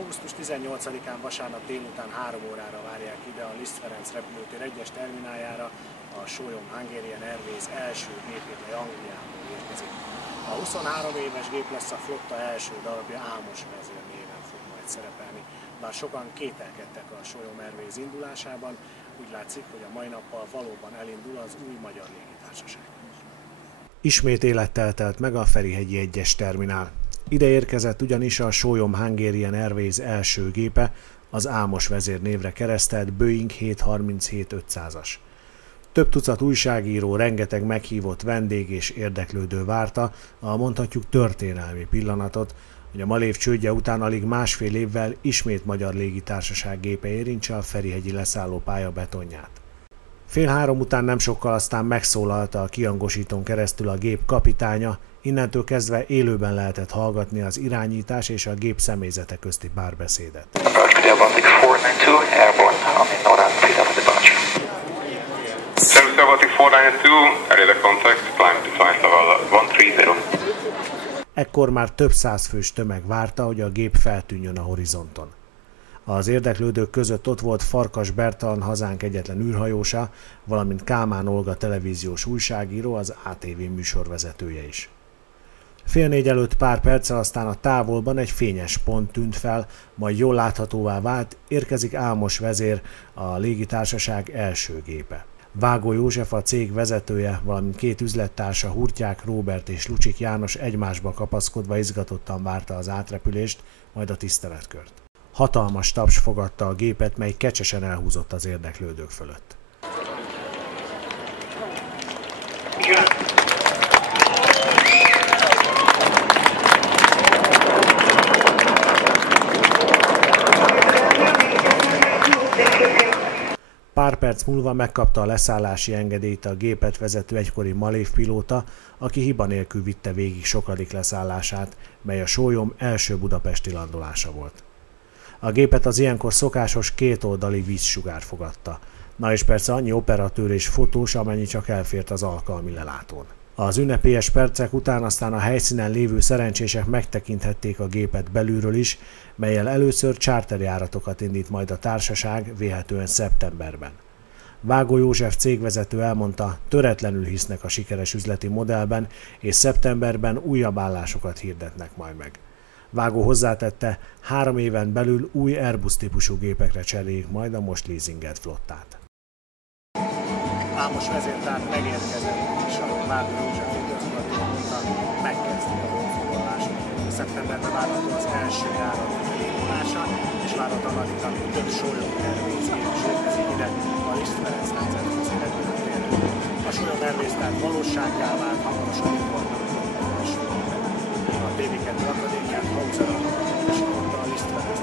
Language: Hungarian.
Augusztus 18-án vasárnap délután 3 órára várják ide a Liszt Ferenc repülőtér 1-es termináljára a Sólyom Hungarian Airways első gépét, mely Angliából érkezik. A 23 éves gép lesz a flotta első darabja, Ámos vezér néven fog majd szerepelni. Bár sokan kételkedtek a Sólyom Airways indulásában, úgy látszik, hogy a mai nappal valóban elindul az új magyar légitársaság. Ismét élettel telt meg a Ferihegyi 1-es terminál. Ide érkezett ugyanis a Sólyom Hungarian Airways első gépe, az Ámos vezér névre keresztelt Boeing 737-500-as. Több tucat újságíró, rengeteg meghívott vendég és érdeklődő várta a mondhatjuk történelmi pillanatot, hogy a Malév csődje után alig másfél évvel ismét magyar légitársaság gépe érintse a ferihegyi leszállópálya betonját. 2:30 után nem sokkal aztán megszólalta a kihangosítón keresztül a gép kapitánya, innentől kezdve élőben lehetett hallgatni az irányítás és a gép személyzete közti párbeszédet. Ekkor már több száz fős tömeg várta, hogy a gép feltűnjön a horizonton. Az érdeklődők között ott volt Farkas Bertalan, hazánk egyetlen űrhajósa, valamint Kálmán Olga televíziós újságíró, az ATV műsorvezetője is. 3:30 előtt pár perccel aztán a távolban egy fényes pont tűnt fel, majd jól láthatóvá vált, érkezik Ámos vezér, a légitársaság első gépe. Vágó József, a cég vezetője, valamint két üzlettársa, Hurtyák Róbert és Lucsik János egymásba kapaszkodva izgatottan várta az átrepülést, majd a tiszteletkört. Hatalmas taps fogadta a gépet, mely kecsesen elhúzott az érdeklődők fölött. Pár perc múlva megkapta a leszállási engedélyt a gépet vezető egykori malév pilóta, aki hiba nélkül vitte végig sokadik leszállását, mely a Sólyom első budapesti landolása volt. A gépet az ilyenkor szokásos kétoldali vízsugár fogadta. Na és persze annyi operatőr és fotós, amennyi csak elfért az alkalmi lelátón. Az ünnepélyes percek után aztán a helyszínen lévő szerencsések megtekinthették a gépet belülről is, mellyel először charterjáratokat indít majd a társaság vélhetően szeptemberben. Vágó József cégvezető elmondta, töretlenül hisznek a sikeres üzleti modellben, és szeptemberben újabb állásokat hirdetnek majd meg. Vágó hozzátette, 3 éven belül új Airbus típusú gépekre cserélik majd a most leasingelt flottát. Ámos vezértár megérkezett, és a Vágó József igazgató mondta, megkezdik a honfoglalást. Szeptemberben várható az első járat elindulása, és várhatóan addigra több Sólyom Airways gép is érkezik ide a Liszt Ferenc nemzetközi repülőtérre. A Sólyom Airways tehát valósággá vált, hamarosan itt vannak a első. A TV2 Akadémiát Hauser és a Liszt Ferenc